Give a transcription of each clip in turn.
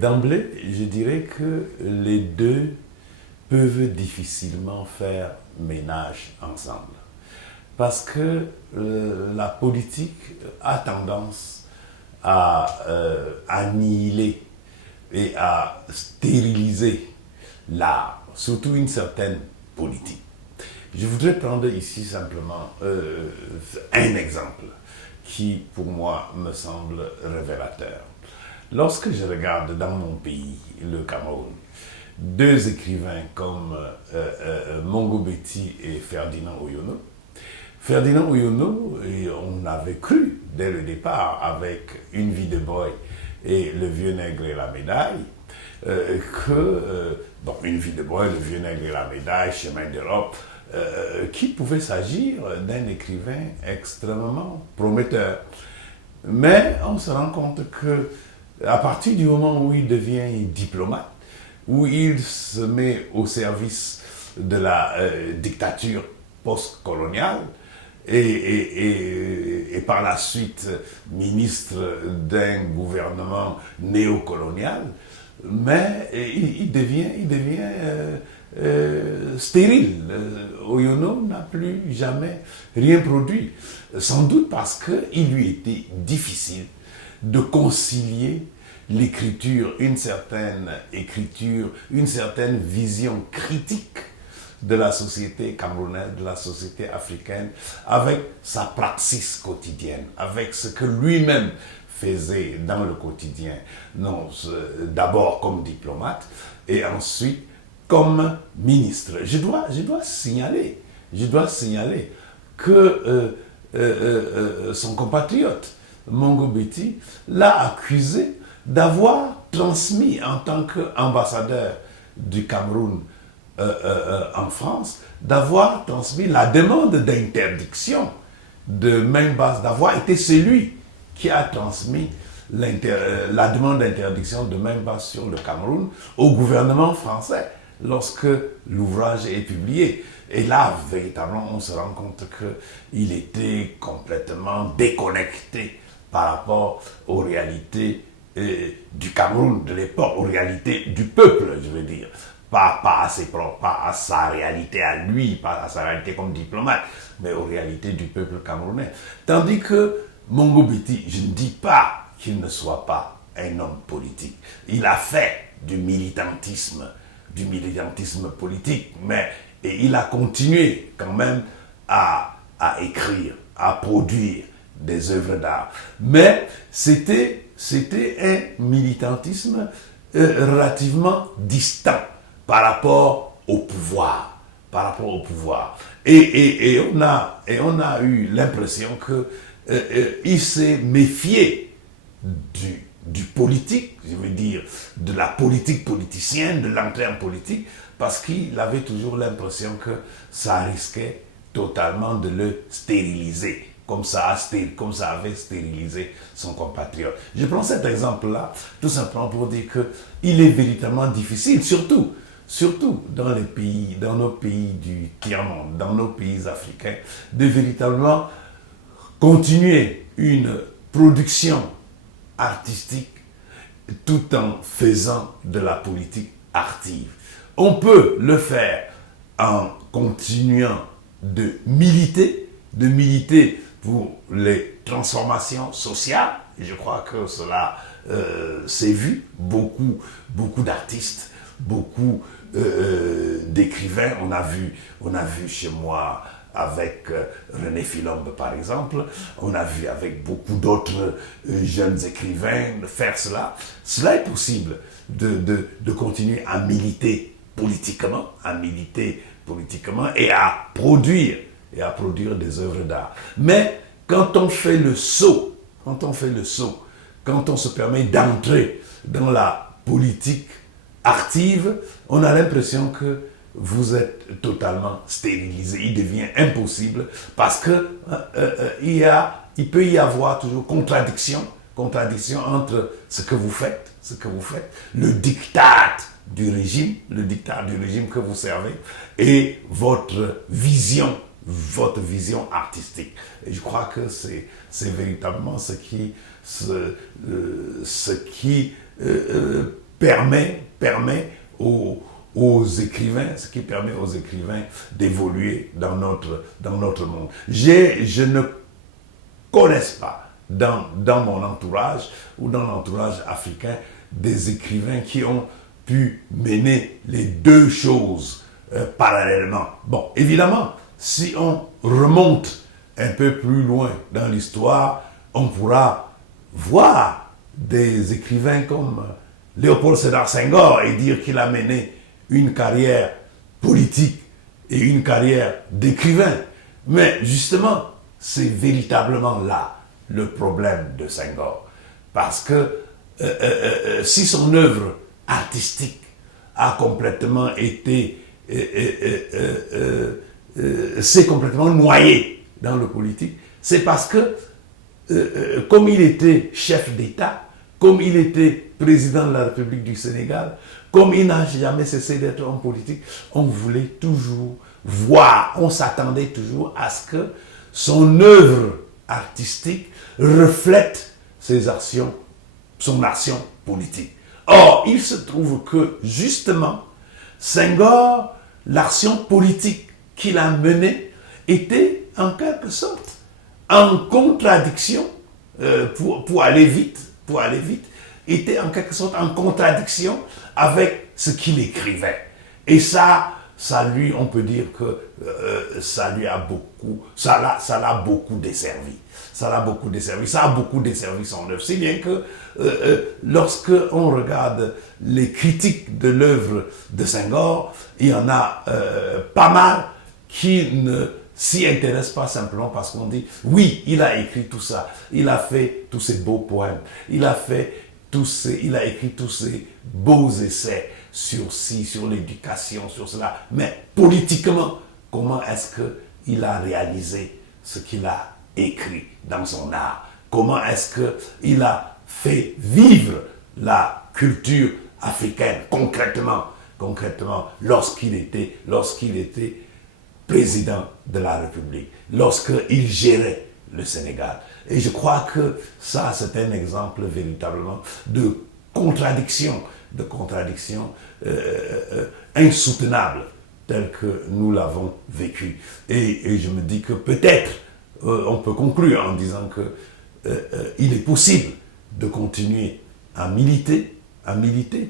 D'emblée, je dirais que les deux peuvent difficilement faire ménage ensemble. Parce que la politique a tendance à annihiler et à stériliser l'art, surtout une certaine politique. Je voudrais prendre ici simplement un exemple qui, pour moi, me semble révélateur. Lorsque je regarde dans mon pays, le Cameroun, deux écrivains comme Mongo Betty et Ferdinand Oyono. Ferdinand Oyono, on avait cru dès le départ, avec Une vie de boy et Le vieux nègre et la médaille, Une vie de boy, Le vieux nègre et la médaille, Chemin d'Europe, qu'il pouvait s'agir d'un écrivain extrêmement prometteur. Mais on se rend compte que à partir du moment où il devient diplomate, où il se met au service de la dictature postcoloniale et par la suite ministre d'un gouvernement néocolonial, mais il devient stérile. Oyono n'a plus jamais rien produit, sans doute parce qu'il lui était difficile de concilier l'écriture, une certaine vision critique de la société camerounaise, de la société africaine, avec sa praxis quotidienne, avec ce que lui-même faisait dans le quotidien, d'abord comme diplomate et ensuite comme ministre. Je dois signaler que son compatriote Mongo Betty l'a accusé d'avoir transmis en tant qu'ambassadeur du Cameroun en France, d'avoir transmis la demande d'interdiction de main basse, d'avoir été celui qui a transmis la demande d'interdiction de main basse sur le Cameroun au gouvernement français lorsque l'ouvrage est publié. Et là, véritablement, on se rend compte qu'il était complètement déconnecté par rapport aux réalités du Cameroun de l'époque, aux réalités du peuple, je veux dire. Pas à sa réalité à lui, pas à sa réalité comme diplomate, mais aux réalités du peuple camerounais. Tandis que Mongo Betty, je ne dis pas qu'il ne soit pas un homme politique. Il a fait du militantisme politique, mais il a continué quand même à écrire, à produire des œuvres d'art. Mais c'était un militantisme relativement distant par rapport au pouvoir. Et on a eu l'impression qu'il s'est méfié du politique, je veux dire, de la politique politicienne, de l'entrée en politique, parce qu'il avait toujours l'impression que ça risquait totalement de le stériliser, comme ça avait stérilisé son compatriote. Je prends cet exemple-là, tout simplement pour dire qu'il est véritablement difficile, surtout dans nos pays du tiers-monde, dans nos pays africains, de véritablement continuer une production artistique tout en faisant de la politique active. On peut le faire en continuant de militer pour les transformations sociales. Je crois que cela s'est vu. Beaucoup d'artistes, beaucoup d'écrivains. On a vu chez moi avec René Philombe par exemple, on a vu avec beaucoup d'autres jeunes écrivains faire cela. Cela est possible de continuer à militer politiquement et à produire des œuvres d'art. Mais quand on fait le saut, quand on se permet d'entrer dans la politique active, on a l'impression que vous êtes totalement stérilisé. Il devient impossible parce que il peut y avoir toujours contradiction contradiction entre ce que vous faites, le diktat du régime que vous servez et votre vision artistique. Et je crois que c'est véritablement ce qui permet aux écrivains, d'évoluer dans notre monde. Je ne connais pas dans mon entourage ou dans l'entourage africain des écrivains qui ont pu mener les deux choses parallèlement. Bon, évidemment, si on remonte un peu plus loin dans l'histoire, on pourra voir des écrivains comme Léopold Sédar Senghor et dire qu'il a mené une carrière politique et une carrière d'écrivain. Mais justement, c'est véritablement là le problème de Senghor. Parce que si son œuvre artistique a complètement été s'est complètement noyé dans le politique, c'est parce que comme il était chef d'État, comme il était président de la République du Sénégal, comme il n'a jamais cessé d'être homme politique, on voulait toujours voir, on s'attendait toujours à ce que son œuvre artistique reflète ses actions, son action politique. Or, il se trouve que, justement, Senghor, l'action politique qu'il a menée était en quelque sorte en contradiction, pour aller vite, était en quelque sorte en contradiction avec ce qu'il écrivait. Et ça lui, on peut dire que ça l'a beaucoup desservi. Ça a beaucoup desservi son œuvre. Si bien que lorsque on regarde les critiques de l'œuvre de Senghor, il y en a pas mal qui ne s'y intéressent pas simplement parce qu'on dit oui, il a écrit tout ça, il a fait tous ces beaux poèmes, il a écrit tous ces beaux essais sur l'éducation, sur cela. Mais politiquement, comment est-ce qu'il a réalisé ce qu'il a écrit dans son art? Comment est-ce qu'il a fait vivre la culture africaine concrètement lorsqu'il était président de la République, lorsqu'il gérait le Sénégal? Et je crois que ça, c'est un exemple véritablement de contradiction insoutenable telle que nous l'avons vécu. Et je me dis que peut-être on peut conclure en disant que il est possible de continuer à militer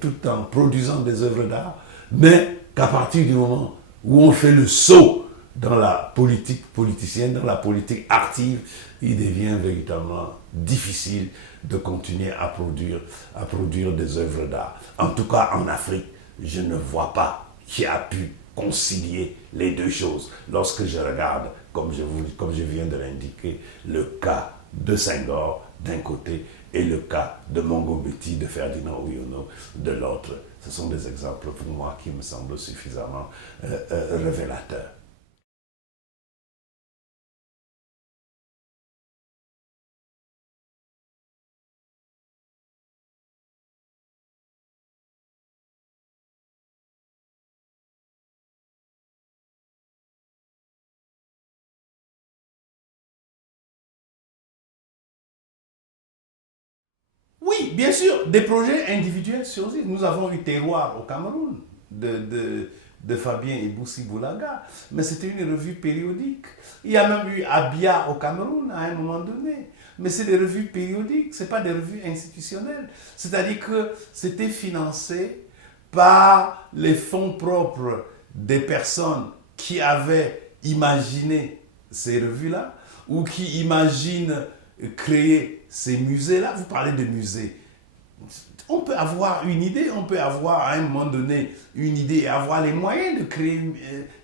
tout en produisant des œuvres d'art, mais qu'à partir du moment où on fait le saut dans la politique politicienne, dans la politique active, il devient véritablement difficile de continuer à produire des œuvres d'art. En tout cas, en Afrique, je ne vois pas qui a pu concilier les deux choses. Lorsque je regarde, comme je viens de l'indiquer, le cas de Senghor d'un côté et le cas de Mongo Betty, de Ferdinand Oyono de l'autre, ce sont des exemples pour moi qui me semblent suffisamment révélateurs. Oui, bien sûr, des projets individuels surgissent. Nous avons eu Terroir au Cameroun, de Fabien et Boussi Boulaga, mais c'était une revue périodique. Il y a même eu Abia au Cameroun à un moment donné, mais c'est des revues périodiques, ce n'est pas des revues institutionnelles. C'est-à-dire que c'était financé par les fonds propres des personnes qui avaient imaginé ces revues-là, ou qui imaginent créer ces musées-là. Vous parlez de musées. On peut avoir une idée, on peut avoir à un moment donné une idée et avoir les moyens de créer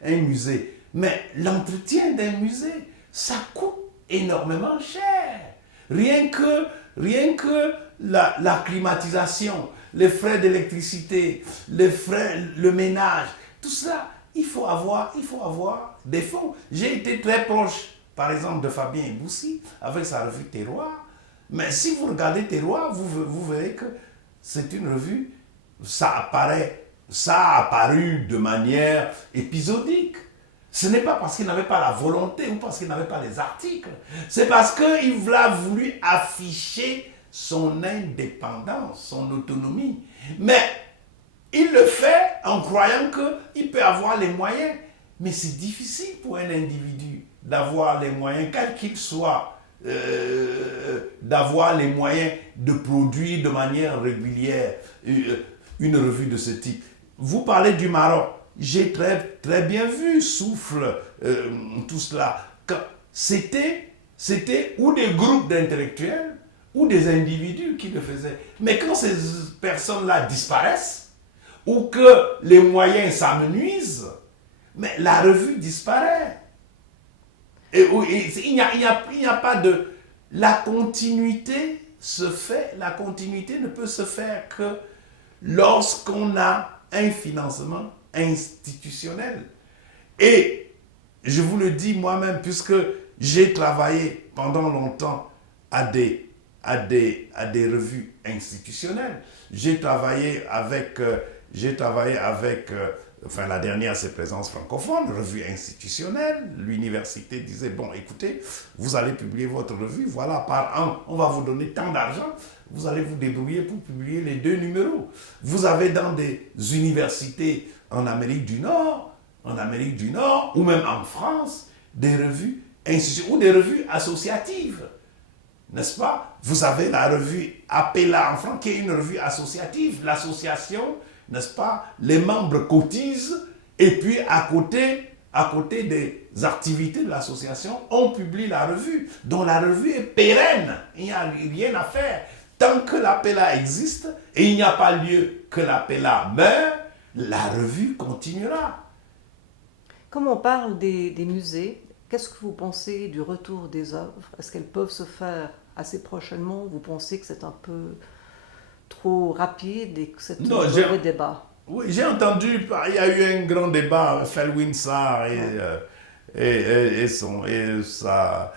un musée. Mais l'entretien d'un musée, ça coûte énormément cher. Rien que la climatisation, les frais d'électricité, les frais, le ménage, tout ça, il faut avoir des fonds. J'ai été très proche, par exemple, de Fabien Boussi, avec sa revue Terroir. Mais si vous regardez Terroir, vous verrez que c'est une revue, ça a apparu de manière épisodique. Ce n'est pas parce qu'il n'avait pas la volonté ou parce qu'il n'avait pas les articles. C'est parce qu'il a voulu afficher son indépendance, son autonomie. Mais il le fait en croyant qu'il peut avoir les moyens. Mais c'est difficile pour un individu d'avoir les moyens, quel qu'il soit, d'avoir les moyens de produire de manière régulière une revue de ce type. Vous parlez du Maroc. J'ai très bien vu Souffle, tout cela. C'était ou des groupes d'intellectuels ou des individus qui le faisaient. Mais quand ces personnes-là disparaissent, ou que les moyens s'amenuisent, mais la revue disparaît. Et il n'y a pas de... La continuité se fait, la continuité ne peut se faire que lorsqu'on a un financement institutionnel. Et je vous le dis moi-même, puisque j'ai travaillé pendant longtemps à des revues institutionnelles. J'ai travaillé avec enfin la dernière c'est Présence francophone, revue institutionnelle. L'université disait, bon écoutez, vous allez publier votre revue, voilà, par an, on va vous donner tant d'argent, vous allez vous débrouiller pour publier les 2 numéros. Vous avez dans des universités en Amérique du Nord, ou même en France, des revues institutionnelles ou des revues associatives. N'est-ce pas? Vous avez la revue Appela en France, qui est une revue associative. L'association, n'est-ce pas? Les membres cotisent, et puis à côté des activités de l'association, on publie la revue. Donc la revue est pérenne. Il n'y a rien à faire. Tant que l'Appela existe, et il n'y a pas lieu que l'Appela meure, la revue continuera. Comme on parle des musées, qu'est-ce que vous pensez du retour des œuvres? Est-ce qu'elles peuvent se faire assez prochainement? Vous pensez que c'est un peu trop rapide et que c'est un mauvais débat? Oui, j'ai entendu, il y a eu un grand débat, Felwine Sarr et sa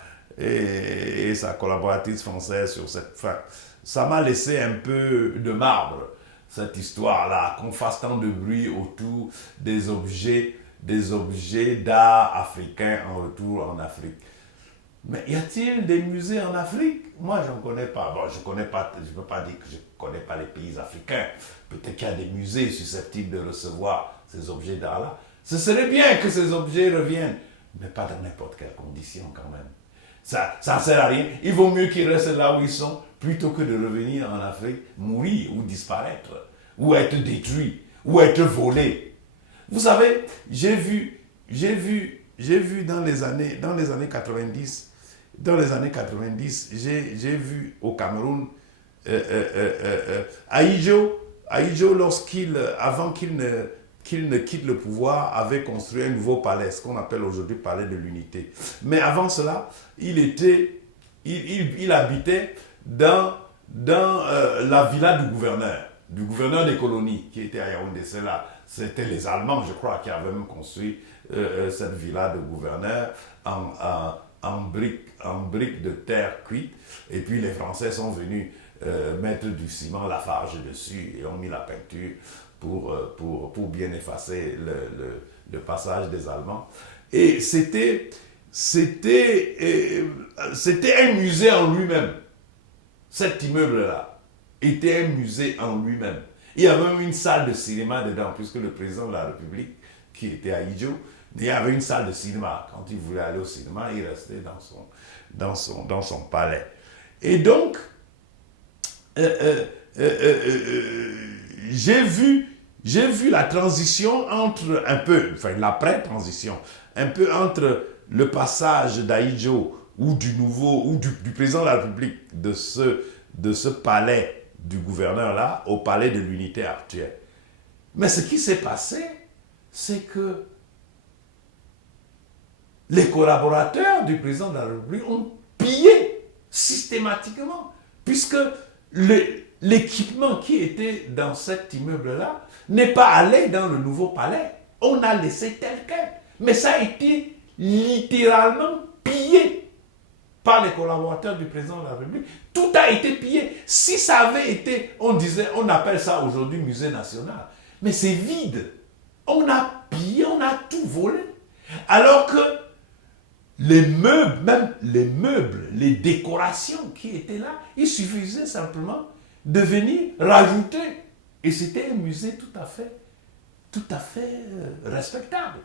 collaboratrice française sur cette fin. Ça m'a laissé un peu de marbre, cette histoire-là, qu'on fasse tant de bruit autour des objets d'art africains en retour en Afrique. Mais y a-t-il des musées en Afrique? Moi, je ne connais pas. Bon, je ne peux pas dire que je ne connais pas les pays africains. Peut-être qu'il y a des musées susceptibles de recevoir ces objets d'art-là. Ce serait bien que ces objets reviennent, mais pas dans n'importe quelle condition quand même. Ça ne sert à rien. Il vaut mieux qu'ils restent là où ils sont, plutôt que de revenir en Afrique, mourir ou disparaître, ou être détruits, ou être volés. Vous savez, j'ai vu dans les années 90, j'ai vu au Cameroun, Ahidjo, avant qu'il ne quitte le pouvoir, avait construit un nouveau palais, ce qu'on appelle aujourd'hui palais de l'unité. Mais avant cela, il habitait dans la villa du gouverneur des colonies, qui était à Yaoundé. C'était les Allemands, je crois, qui avaient même construit cette villa de gouverneur en briques de terre cuite. Et puis les Français sont venus mettre du ciment Lafarge dessus et ont mis la peinture pour bien effacer le passage des Allemands. Et c'était un musée en lui-même. Cet immeuble-là était un musée en lui-même. Il y avait même une salle de cinéma dedans, puisque le président de la République, qui était à Ahidjo, il y avait une salle de cinéma. Quand il voulait aller au cinéma, il restait dans son palais. Et donc, j'ai vu la transition l'après-transition, un peu entre le passage d'Ahidjo ou du président de la République de ce palais du gouverneur-là au palais de l'unité actuelle. Mais ce qui s'est passé, c'est que les collaborateurs du président de la République ont pillé systématiquement, puisque l'équipement qui était dans cet immeuble-là n'est pas allé dans le nouveau palais. On a laissé tel quel. Mais ça a été littéralement pillé. par les collaborateurs du président de la République. Tout a été pillé. Si ça avait été, on appelle ça aujourd'hui musée national. Mais c'est vide. On a pillé, on a tout volé. Alors que les meubles, même les meubles, les décorations qui étaient là, il suffisait simplement de venir rajouter. Et c'était un musée tout à fait respectable.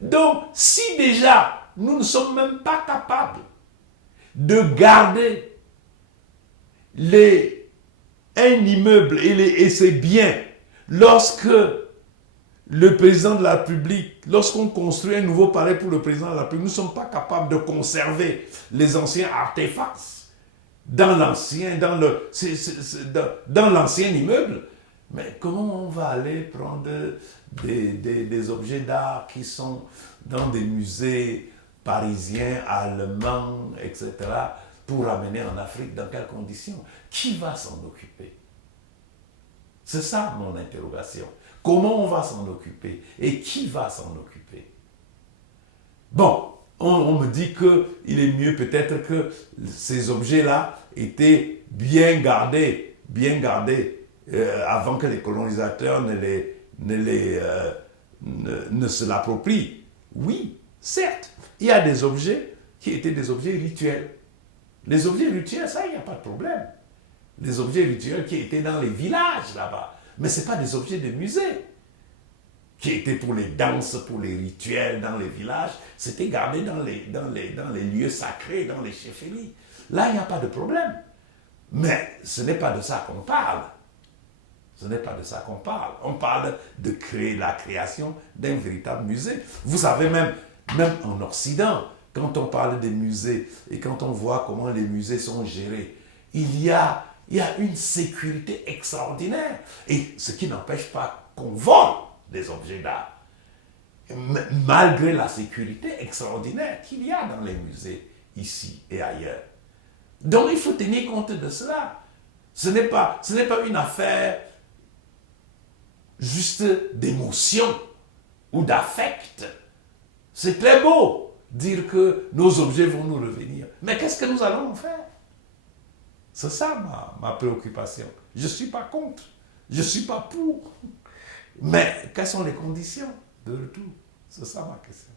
Donc, si déjà nous ne sommes même pas capables de garder un immeuble et ses biens lorsque le président de la République, lorsqu'on construit un nouveau palais pour le président de la République, nous ne sommes pas capables de conserver les anciens artefacts dans l'ancien immeuble. Mais comment on va aller prendre des objets d'art qui sont dans des musées parisiens, allemands, etc., pour ramener en Afrique? Dans quelles conditions? Qui va s'en occuper? C'est ça mon interrogation. Comment on va s'en occuper? Et qui va s'en occuper? Bon, on me dit qu'il est mieux peut-être que ces objets-là étaient bien gardés avant que les colonisateurs ne se l'approprient. Oui, certes, il y a des objets qui étaient des objets rituels. Les objets rituels, ça, il n'y a pas de problème. Les objets rituels qui étaient dans les villages là-bas. Mais ce n'est pas des objets de musée qui étaient pour les danses, pour les rituels dans les villages. C'était gardé dans les lieux sacrés, dans les chefferies. Là, il n'y a pas de problème. Mais ce n'est pas de ça qu'on parle. Ce n'est pas de ça qu'on parle. On parle de créer la création d'un véritable musée. Vous savez, même en Occident, quand on parle des musées et quand on voit comment les musées sont gérés, il y a une sécurité extraordinaire. Et ce qui n'empêche pas qu'on vole des objets d'art. Malgré la sécurité extraordinaire qu'il y a dans les musées ici et ailleurs. Donc il faut tenir compte de cela. Ce n'est pas une affaire juste d'émotion ou d'affect. C'est très beau dire que nos objets vont nous revenir. Mais qu'est-ce que nous allons en faire? C'est ça ma préoccupation. Je ne suis pas contre. Je ne suis pas pour. Mais quelles sont les conditions de retour? C'est ça ma question.